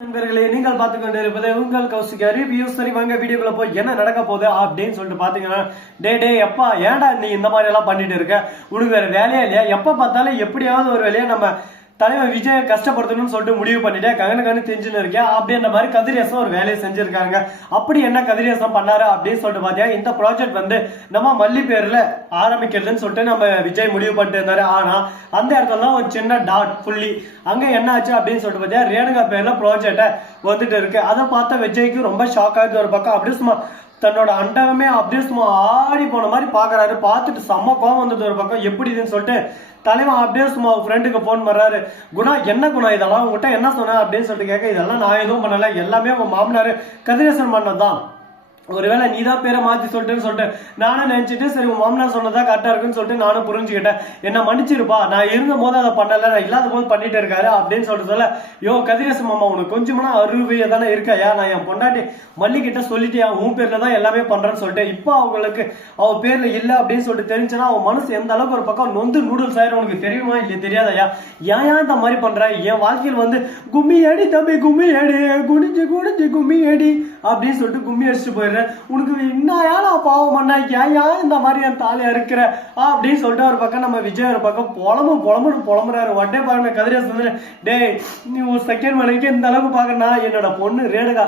நண்பர்களே, நீங்கள் பார்த்துக் கொண்டிருப்பது உங்கள் கௌசிக் ரிவ்யூ. சரி வாங்க வீடியோக்குள்ள போய் என்ன நடக்க போகுது அப்படின்னு சொல்லிட்டு பாத்தீங்கன்னா, டே எப்பா ஏன்டா நீ இந்த மாதிரி எல்லாம் பண்ணிட்டு இருக்க? உனக்கு வேற வேலையா இல்லையா? எப்ப பார்த்தாலும் எப்படியாவது ஒரு வேலையா நம்ம தலைவர் விஜய் கஷ்டப்படுத்தணும்னு சொல்லிட்டு முடிவு பண்ணிட்டு கண்ணு தெரிஞ்சுன்னு இருக்கேன் அப்படின்ற மாதிரி கதிரேசம் ஒரு வேலையை செஞ்சிருக்காங்க. அப்படி என்ன கதிரேசம் பண்ணாரு அப்படின்னு சொல்லிட்டு பாத்தீங்கன்னா, இந்த ப்ராஜெக்ட் வந்து நம்ம மல்லி பேர்ல ஆரம்பிக்கிறதுன்னு சொல்லிட்டு நம்ம விஜய் முடிவு பண்ணிட்டு இருந்தாரு. ஆனா அந்த இடத்துல தான் ஒரு சின்ன டாட் புள்ளி அங்க என்ன ஆச்சு அப்படின்னு சொல்லிட்டு பாத்தீங்கன்னா, ரேணுகா பேர்ல ப்ராஜெக்ட வந்துட்டு இருக்கு. அதை பார்த்த விஜய்க்கு ரொம்ப ஷாக் ஆகுது. ஒரு பக்கம் அப்படியே சும்மா தன்னோட அண்டகமே அப்படியே சும்மா ஆடி போன மாதிரி பாக்குறாரு. பார்த்துட்டு செம்ம கோவம் வந்தது. ஒரு பக்கம் எப்படி இதுன்னு சொல்லிட்டு தலைவன் அப்படியே சும்மா ஃப்ரெண்டுக்கு போன் பண்றாரு. குணா என்ன குணா இதெல்லாம் உங்ககிட்ட என்ன சொன்ன அப்படின்னு சொல்லிட்டு கேட்க, இதெல்லாம் நான் எதுவும் பண்ணல, எல்லாமே உங்க மாமனாரு கதிரேசன் பண்ணதான், ஒருவேளை நீ தான் பேரை மாத்தி சொல்லிட்டு நானும் நினைச்சிட்டு சரி உன் மாமனார் சொன்னதா கரெக்டா இருக்குன்னு சொல்லிட்டு நானும் புரிஞ்சுக்கிட்டேன். என்ன மன்னிச்சிருப்பா, நான் இருந்த போது அதை பண்ணல, நான் இல்லாத போது பண்ணிட்டு இருக்காரு அப்படின்னு சொல்லிட்டு சொல்ல, யோ கதிரேசன் மாமா உனக்கு கொஞ்சமான அருவியை தானே இருக்காயா? நான் என் பொண்டாட்டி மல்லிகிட்ட சொல்லிட்டியா உன் பேர்ல தான் எல்லாமே பண்றேன்னு சொல்லிட்டு இப்போ அவங்களுக்கு அவ பேர்ல இல்ல அப்படின்னு சொல்லிட்டு தெரிஞ்சுன்னா அவன் மனசு எந்த அளவுக்கு ஒரு பக்கம் நொந்து நூடுல்ஸ் ஆயிரும். உனக்கு தெரியுமா இல்லையா? தெரியாதயா? ஏன் இந்த மாதிரி பண்ற? என் வாழ்க்கையில் வந்து கும்மி அடி தம்பி, கும்மி அடி, குடிஞ்சு குடிஞ்சு கும்மி அடி அப்படின்னு சொல்லிட்டு கும்மி அடிச்சுட்டு போயிடுறேன். உனக்கு என்ன பாவம் பண்ணா, ஏன் இந்த மாதிரி என் தாலியா இருக்கிற அப்படின்னு சொல்லிட்டு ஒரு பக்கம் நம்ம விஜய் ஒரு பக்கம் புலம்புறாரு. உடனே பாருங்க கதிரேசன், டேய் நீ ஒரு செகண்ட் மணிக்கு இந்த அளவுக்கு பாக்கனா, என்னோட பொண்ணு ரேணுகா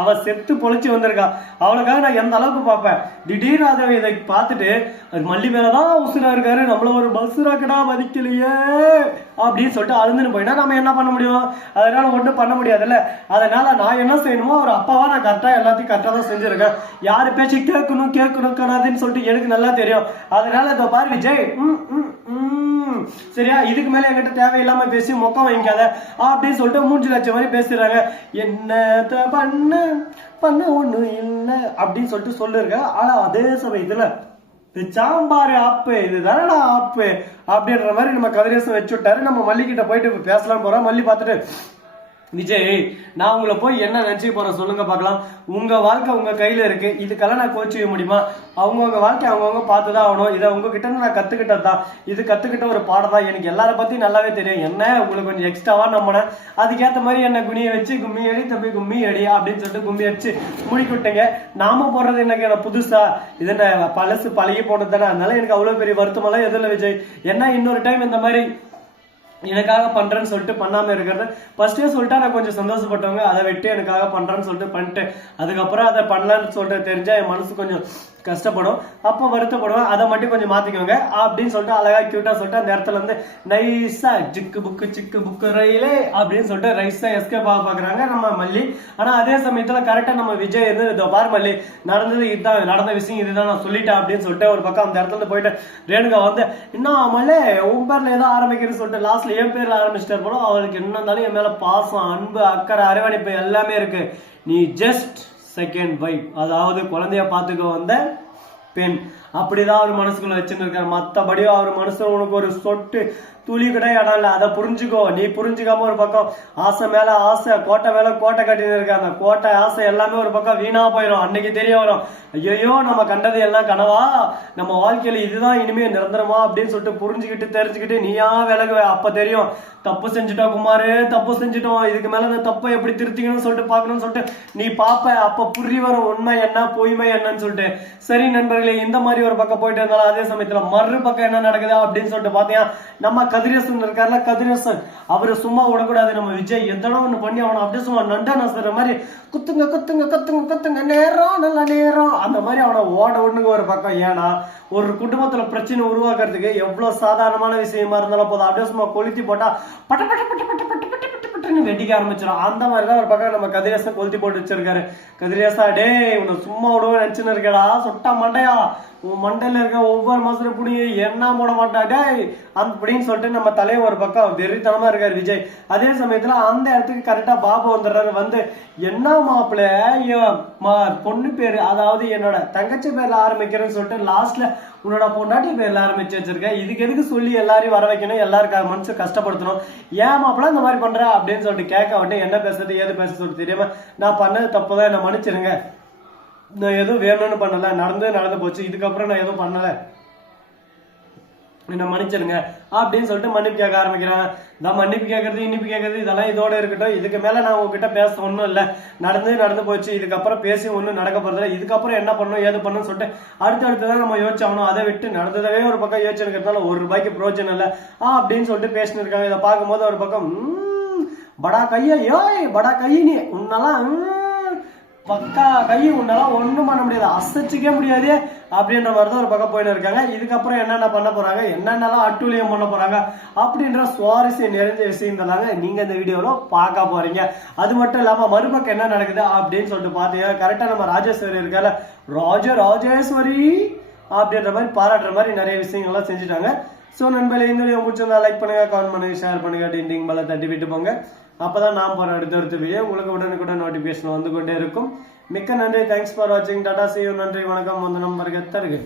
அவ செத்து பொழைச்சு வந்திருக்கா, அவளுக்காக நான் எந்த அளவுக்கு பார்ப்பேன். திடீர்னு அதை இதை பார்த்துட்டு அது மல்லி மேலதான் உசுரா இருக்காரு, நம்மள ஒரு பஸ்ஸுராக்கடா மதிக்கலையே அப்படின்னு சொல்லிட்டு அழுந்துன்னு போயிட்டா நம்ம என்ன பண்ண முடியும்? அதனால ஒன்றும் பண்ண முடியாதுல்ல. அதனால நான் என்ன செய்யணுமோ ஒரு அப்பாவா நான் கரெக்டா எல்லாத்தையும் கரெக்டா தான் செஞ்சிருக்கேன். யாரு பேச்சு கேட்கணும் கூடாதுன்னு சொல்லிட்டு எனக்கு நல்லா தெரியும். அதனால இதை பாரு விஜய், சரியா, இதுக்கு மேல என்கிட்ட தேவையில்லாம பேசி மொக்கம் வாங்கிக்காத அப்படின்னு சொல்லிட்டு 3 லட்சம் மாதிரி பேசுறாங்க. என்ன பண்ண ஒண்ணு இல்லை அப்படின்னு சொல்லிட்டு சொல்லிருக்க. ஆனா அதே சமயத்துல சாம்பார் ஆப்பு இதுதானடா ஆப்பு அப்படின்ற மாதிரி நம்ம கதிரேசன் வச்சு விட்டாரு. நம்ம மல்லி கிட்ட போயிட்டு பேசலாம் போறோம். மல்லி பார்த்துட்டு, விஜய் நான் உங்களை போய் என்ன நினைச்சு போறேன் சொல்லுங்க பார்க்கலாம். உங்க வாழ்க்கை உங்க கையில இருக்கு, இதுக்கெல்லாம் நான் கோச்சிக்க முடியுமா? அவங்கவுங்க வாழ்க்கை அவங்கவுங்க பார்த்துதான் ஆகணும். இதை உங்ககிட்ட நான் கத்துக்கிட்டதான், இது கத்துக்கிட்ட ஒரு பாடம் தான். எனக்கு எல்லார பத்தி நல்லாவே தெரியும். என்ன உங்களுக்கு கொஞ்சம் எக்ஸ்ட்ராவா நம்பினேன், அதுக்கேற்ற மாதிரி என்ன குனியை வச்சு கும்மி அடி தம்பி கும்மி அடி அப்படின்னு சொல்லிட்டு கும்மி அடிச்சு முடிக்கிட்டீங்க. நாம போடுறது எனக்கு புதுசா, இது பழசு பழகி போனது தானே. அதனால எனக்கு அவ்வளவு பெரிய வருத்தமெல்லாம் எதுவும் இல்லை விஜய். என்ன இன்னொரு டைம் இந்த மாதிரி எனக்காக பண்றேன்னு சொல்லிட்டு பண்ணாம இருக்கிறது ஃபர்ஸ்டே சொல்லிட்டா நான் கொஞ்சம் சந்தோஷப்பட்டவங்க, அதை விட்டு எனக்காக பண்றேன்னு சொல்லிட்டு பண்ணிட்டு அதுக்கப்புறம் அதை பண்ணலான்னு சொல்லிட்டு தெரிஞ்சா என் மனசு கொஞ்சம் கஷ்டப்படும், அப்போ வருத்தப்படுவேன். அதை மட்டும் கொஞ்சம் மாத்திக்கோங்க அப்படின்னு சொல்லிட்டு அழகா கியூட்டா சொல்லிட்டு அந்த இடத்துல வந்து நைஸா சிக்கு புக்கு ரயிலே அப்படின்னு சொல்லிட்டு ரைஸா எஸ்கேப் ஆக பாக்குறாங்க நம்ம மல்லி. ஆனா அதே சமயத்துல கரெக்டா நம்ம விஜய் இருந்து இதோ பார் மல்லி, நடந்தது இதுதான், நடந்த விஷயம் இதுதான், நான் சொல்லிட்டேன் அப்படின்னு சொல்லிட்டு ஒரு பக்கம் அந்த இடத்துல போயிட்டு ரேணுகா வந்து, இன்னும் மல்லே உன் பேர்ல ஏதோ ஆரம்பிக்கிறேன்னு சொல்லிட்டு லாஸ்ட்ல என் பேர்ல ஆரம்பிச்சிட்டே போல. அவளுக்கு என்ன இருந்தாலும் என் மேல பாசம், அன்பு, அக்கறை, அரவணைப்பு எல்லாமே இருக்கு. நீ ஜஸ்ட் செகண்ட் வைஃப், அதாவது குழந்தைய பார்த்துக்க வந்த பெண், அப்படிதான் அவர் மனசுக்குள்ள வச்சுட்டு இருக்காரு. மற்றபடியும் அவர் மனசுல உனக்கு ஒரு சொட்டு துளி கூட இடம் இல்லை. அதை புரிஞ்சுக்கோ. நீ புரிஞ்சுக்காம ஒரு பக்கம் ஆசை மேல ஆசை, கோட்டை மேல கோட்டை கட்டின்னு இருக்க, அந்த கோட்டை ஆசை எல்லாமே ஒரு பக்கம் வீணா போயிடும். அன்னைக்கு தெரிய வரும், ஐயோ நம்ம கண்டது எல்லாம் கனவா, நம்ம வாழ்க்கையில இதுதான் இனிமே நிரந்தரமா அப்படின்னு சொல்லிட்டு புரிஞ்சுக்கிட்டு தெரிஞ்சுக்கிட்டு நீயா விலகுவ. அப்ப தெரியும் தப்பு செஞ்சுட்டோம் குமாரு, தப்பு செஞ்சுட்டோம், இதுக்கு மேல இந்த தப்பை எப்படி திருத்திக்கணும்னு சொல்லிட்டு பாக்கணும்னு சொல்லிட்டு நீ பாப்ப. அப்ப புரிய வரும் உண்மை என்ன பொய்மை என்னன்னு சொல்லிட்டு. சரி நண்பர்களே, இந்த மாதிரி ஒரு பக்கம் போயிட்டு இருந்தாலும் அதே சமயத்துல மறு பக்கம் என்ன நடக்குது அப்படின்னு சொல்லிட்டு பாத்தீங்கன்னா, நம்ம கதிரேசன் இருக்காருல, கதிரேசன் அவரு சும்மா விடக்கூடாது. நம்ம விஜய் எதனா ஒண்ணு பண்ணி அவனை அப்படியே சும்மா நண்டா நசுற மாதிரி குத்துங்க நேரம் நல்ல நேரம் அந்த மாதிரி அவனை ஓட ஒண்ணுங்க ஒரு பக்கம். ஏன்னா ஒரு குடும்பத்துல பிரச்சனை உருவாக்குறதுக்கு எவ்வளவு சாதாரணமான விஷயமா இருந்தாலும் போதும், அப்படியே சும்மா கொளுத்தி போட்டா பட்ட பட்ட பட்ட பட்ட பட்ட பட்ட பட்ட பட்டுன்னு வெடிக்க ஆரம்பிச்சிடும். அந்த மாதிரிதான் ஒரு பக்கம் நம்ம கதிரேசன் கொளுத்தி போட்டு வச்சிருக்காரு. கதிரேசா டே உன்னை சும்மா விடுவோம் நினைச்சுன்னு இருக்கடா, சொட்டா மண்டையா, உன் மண்டையில இருக்க ஒவ்வொரு மாசத்துல இப்படி என்ன போட மாட்டா டே அப்படின்னு சொல்லிட்டு நம்ம தலைவர் ஒரு பக்கம் வெறித்தனமா இருக்காரு விஜய். அதே சமயத்துல அந்த இடத்துக்கு கரெக்டா பாபு வந்துடுறாரு. வந்து என்ன மாப்பிள்ள பொண்ணு பேரு, அதாவது என்னோட தங்கச்சி பேர்ல ஆரம்பிக்கிறேன்னு சொல்லிட்டு லாஸ்ட்ல உன்னோட பொண்டாட்டி பேர்ல ஆரம்பிச்சு வச்சிருக்கேன், இதுக்கு எதுக்கு சொல்லி எல்லாரையும் வர வைக்கணும், எல்லாருக்காக மனசு கஷ்டப்படுத்தணும், ஏன் மாப்பிள்ள இந்த மாதிரி பண்ற அப்படின்னு சொல்லிட்டு கேட்க விட்டு என்ன பேசுறது ஏது பேச சொல்லிட்டு தெரியாம, நான் பண்ணது தப்புதான் என்ன மன்னிச்சிருங்க, நான் எதுவும் வேணும்னு பண்ணல, நடந்து போச்சு, இதுக்கப்புறம் நான் எதுவும் பண்ணல என்ன மன்னிச்சிருங்க அப்படின்னு சொல்லிட்டு மன்னிப்பு கேட்க ஆரம்பிக்கிறாங்க. நான் மன்னிப்பு கேட்கறது இனிப்பு கேட்கறது இதெல்லாம் இதோட இருக்கட்டும். இதுக்கு மேல நான் உங்ககிட்ட பேச ஒன்றும் இல்லை, நடந்து போச்சு. இதுக்கப்புறம் பேசி ஒன்றும் நடக்க போறதில்ல. இதுக்கப்புறம் என்ன பண்ணணும் ஏது பண்ணணும்னு சொல்லிட்டு அடுத்தடுத்துதான் நம்ம யோசிச்சாகணும். அதை விட்டு நடந்ததவே ஒரு பக்கம் யோசிச்சுக்கிறதுனால ₹1 பிரயோஜனம் இல்லை அப்படின்னு சொல்லிட்டு பேசிட்டு இருக்காங்க. இதை பார்க்கும்போது ஒரு பக்கம் படா கையா யோய் படா கையை நீ உன்னெல்லாம் பக்கா கை உன்னெல்லாம் ஒண்ணும் பண்ண முடியாது, அசைச்சிக்க முடியாது அப்படின்ற மாதிரிதான் ஒரு பக்கம் போயின்னு இருக்காங்க. இதுக்கப்புறம் என்னென்ன பண்ண போறாங்க, என்னென்னலாம் அட்டூழியம் பண்ண போறாங்க அப்படின்ற சுவாரஸ்யம் நிறைஞ்ச விஷயங்களாங்க நீங்க இந்த வீடியோல பார்க்க போறீங்க. அது மட்டும் இல்லாம மறுபக்கம் என்ன நடக்குது அப்படின்னு சொல்லிட்டு பாத்தீங்க. கரெக்டா நம்ம ராஜேஸ்வரி இருக்கால, ராஜேஸ்வரி அப்படின்ற மாதிரி பாராட்டுற மாதிரி நிறைய விஷயங்கள்லாம் செஞ்சுட்டாங்க. ஸோ நண்பர்களே, இந்த வீடியோ முடிச்சிருந்தா லைக் பண்ணுங்க, கமெண்ட் பண்ணுங்க, ஷேர் பண்ணுங்க, டிண்டிங் பல தட்டி விட்டு போங்க. அப்பதான் நான் போற அடுத்த வீடியோ உங்களுக்கு உடனுக்குடன் நோட்டிபிகேஷன் வந்து கொண்டே இருக்கும். மிக்க நன்றி. தேங்க்ஸ் ஃபார் வாட்சிங். Tata, see you. நன்றி, வணக்கம், வந்தனம், வருக தருக.